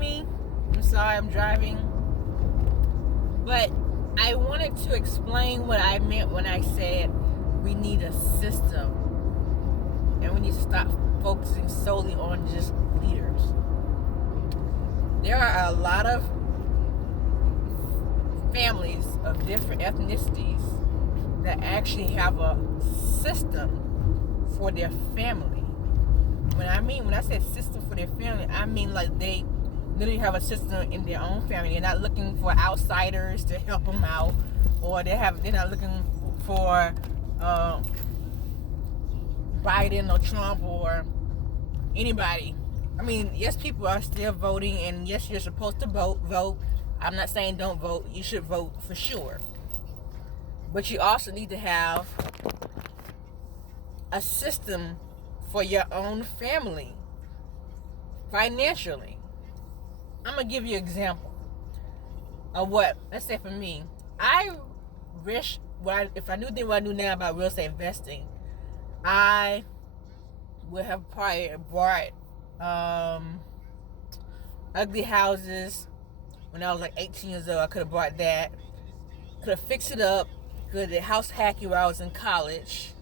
me? I'm sorry, I'm driving. But I wanted to explain what I meant when I said we need a system. And we need to stop focusing solely on just leaders. There are a lot of families of different ethnicities that actually have a system for their family. When I say system for their family, I mean like they literally have a system in their own family. They're not looking for outsiders to help them out, or they're not looking for Biden or Trump or anybody. I mean, yes, people are still voting, and yes, you're supposed to vote. I'm not saying don't vote. You should vote for sure. But you also need to have a system for your own family financially. I'm going to give you an example of what, let's say for me, I wish, if I knew then what I knew now about real estate investing, I would have probably bought ugly houses when I was like 18 years old. I could have bought that, could have fixed it up, could have house hacked while I was in college,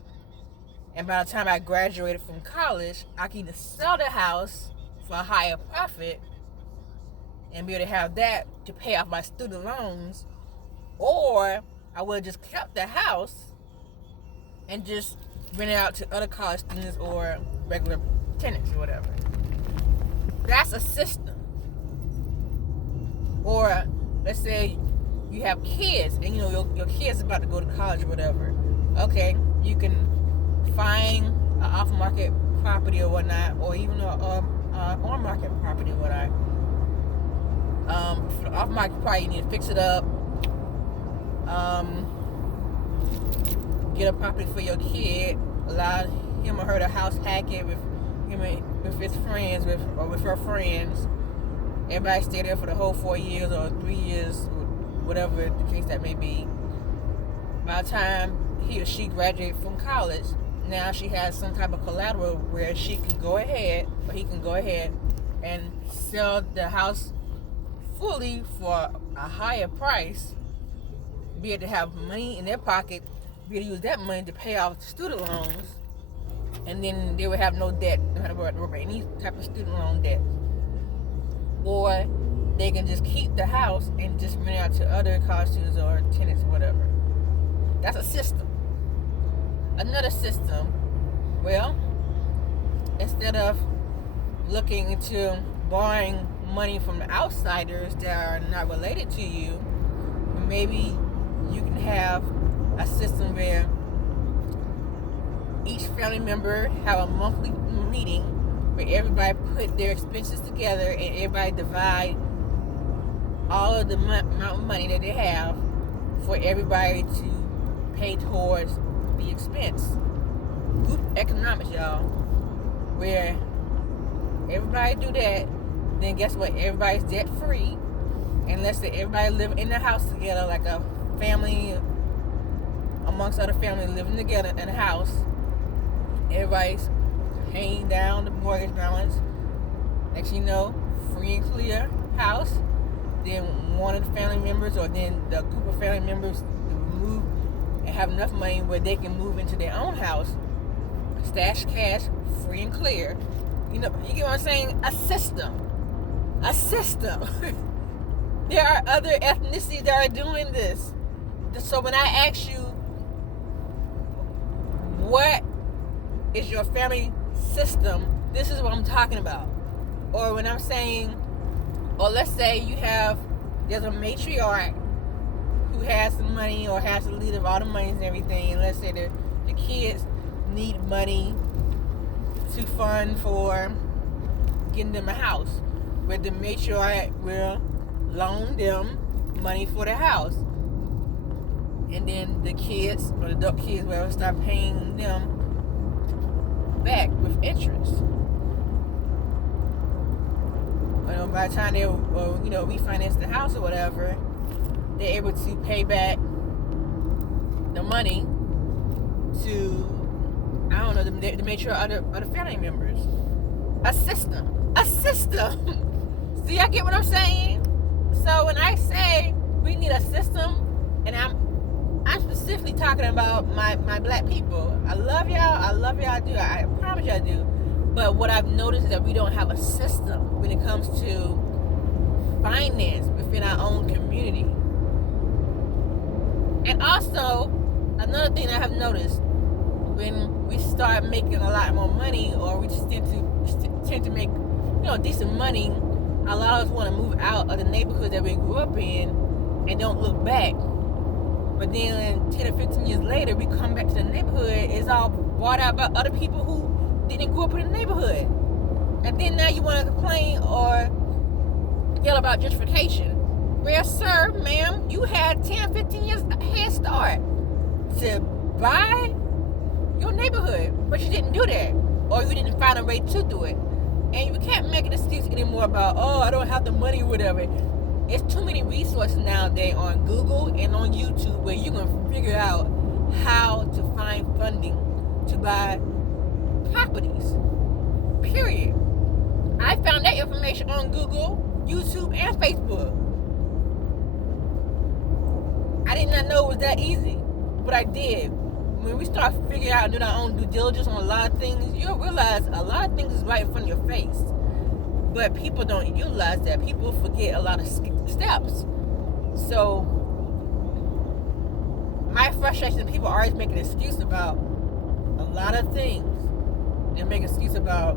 and by the time I graduated from college, I could either sell the house for a higher profit and be able to have that to pay off my student loans, or I would have just kept the house and just rent it out to other college students or regular tenants or whatever. That's a system. Or let's say you have kids and you know your kid's about to go to college or whatever. Okay, you can find an off-market property or whatnot, or even a on-market property or whatnot. For the off-market property, you need to fix it up. Get a property for your kid. Allow him or her to house hack it with his friends, or with her friends. Everybody stay there for the whole 4 years or 3 years, whatever the case that may be. By the time he or she graduates from college, now she has some type of collateral where she can go ahead, or he can go ahead and sell the house fully for a higher price, be able to have money in their pocket, be able to use that money to pay off student loans, and then they would have no debt, no matter what, any type of student loan debt. Or they can just keep the house and just rent it out to other college students or tenants or whatever. That's a system. Another system, well, instead of looking into borrowing money from the outsiders that are not related to you, maybe you can have a system where each family member have a monthly meeting where everybody put their expenses together and everybody divide all of the amount of money that they have for everybody to pay towards the expense. Group economics, y'all, where everybody do that, then guess what? Everybody's debt free, and let's say everybody live in the house together, like a family amongst other families living together in a house. Everybody's paying down the mortgage balance. Next you know, free and clear house. Then one of the family members, or then the group of family members move and have enough money where they can move into their own house, stash cash, free and clear. You know, you get what I'm saying? A system. There are other ethnicities that are doing this. So when I ask you, what is your family system, this is what I'm talking about. Or when I'm saying, or let's say there's a matriarch who has some money or has the lead of all the money and everything, and let's say the kids need money to fund for getting them a house, where the matriarch will loan them money for the house, and then the kids or the adult kids will start paying them back with interest. By the time they refinance the house or whatever, they're able to pay back the money to, I don't know, to make sure other family members. A system. Do y'all get what I'm saying? So when I say we need a system, and I'm specifically talking about my black people. I love y'all. I do. I promise you I do. But what I've noticed is that we don't have a system when it comes to finance within our own community. And also, another thing I have noticed, when we start making a lot more money, or we just tend to make, decent money, a lot of us want to move out of the neighborhood that we grew up in and don't look back. But then 10 or 15 years later, we come back to the neighborhood, it's all bought out by other people who didn't grow up in the neighborhood. And then now you want to complain or yell about gentrification. Well, sir, ma'am, you had 10, 15 years head start to buy your neighborhood, but you didn't do that, or you didn't find a way to do it. And you can't make an excuse anymore about, I don't have the money or whatever. It's too many resources nowadays on Google and on YouTube where you can figure out how to find funding to buy properties. Period. I found that information on Google, YouTube, and Facebook. I did not know it was that easy, but I did. When we start figuring out and doing our own due diligence on a lot of things, you'll realize a lot of things is right in front of your face. But people don't utilize that. People forget a lot of steps. So my frustration is people always make an excuse about a lot of things. They make an excuse about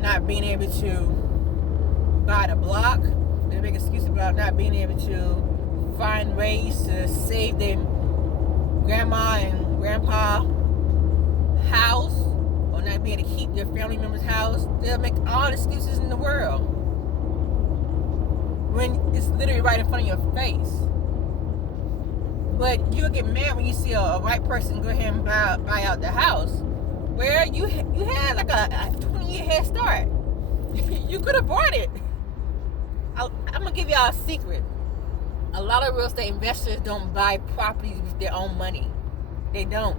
not being able to buy the block. They make an excuse about not being able to find ways to save their grandma and grandpa house, or not being able to keep their family member's house. They'll make all the excuses in the world when it's literally right in front of your face. But you'll get mad when you see a white person go ahead and buy out the house where you had like a 20-year head start. You could have bought it. I'm gonna give y'all a secret. A lot of real estate investors don't buy properties with their own money. They don't.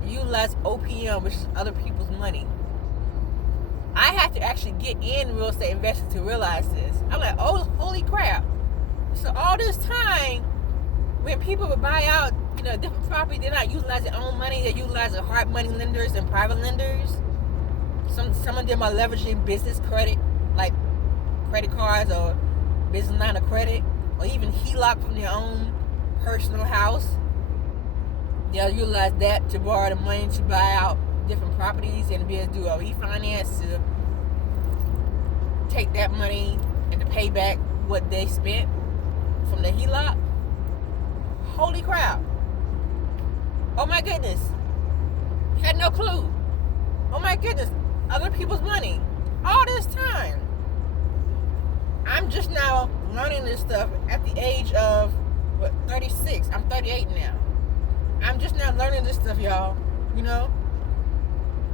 They utilize OPM, which is other people's money. I had to actually get in real estate investing to realize this. I'm like, oh, holy crap. So all this time, when people would buy out, different property, they're not utilizing their own money. They're utilizing hard money lenders and private lenders. Some of them are leveraging business credit, like credit cards or business line of credit, or even HELOC from their own personal house. They'll utilize that to borrow the money to buy out different properties and be able to do a refinance to take that money and to pay back what they spent from the HELOC. Holy crap. Oh my goodness. Had no clue. Oh my goodness. Other people's money. All this time. I'm just now learning this stuff at the age of 36. I'm 38 now. I'm just now learning this stuff, y'all.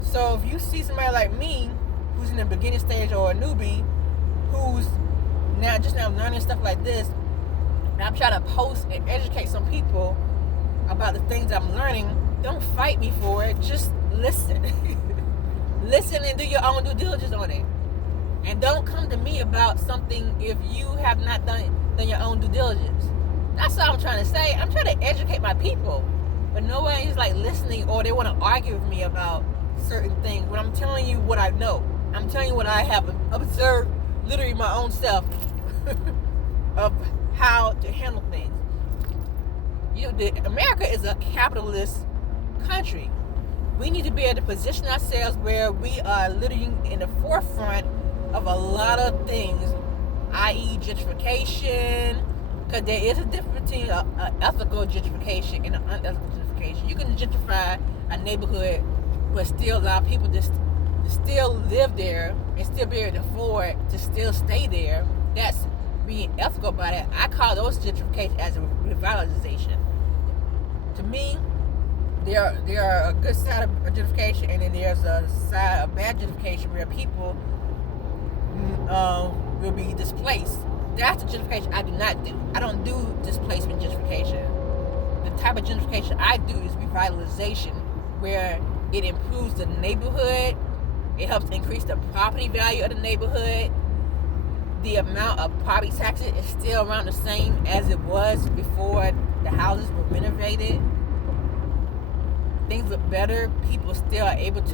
So if you see somebody like me who's in the beginning stage, or a newbie who's just now learning stuff like this, and I'm trying to post and educate some people about the things I'm learning, don't fight me for it. Just listen. Listen and do your own due diligence on it. And don't come to me about something if you have not done your own due diligence. That's all I'm trying to say. I'm trying to educate my people. But no one is listening, or they want to argue with me about certain things when I'm telling you what I know. I'm telling you what I have observed, literally my own self, of how to handle things. America is a capitalist country. We need to be able to position ourselves where we are literally in the forefront of a lot of things, i.e. gentrification, because there is a difference between ethical gentrification and unethical gentrification. You can gentrify a neighborhood but still allow people to still live there and still be able to afford to still stay there. That's being ethical about it. I call those gentrification as a revitalization. To me, there are a good side of gentrification, and then there's a side of bad gentrification where people will be displaced. That's the gentrification I do not do. I don't do displacement gentrification. The type of gentrification I do is revitalization, where it improves the neighborhood, it helps increase the property value of the neighborhood, the amount of property taxes is still around the same as it was before the houses were renovated. Things look better. People still are able to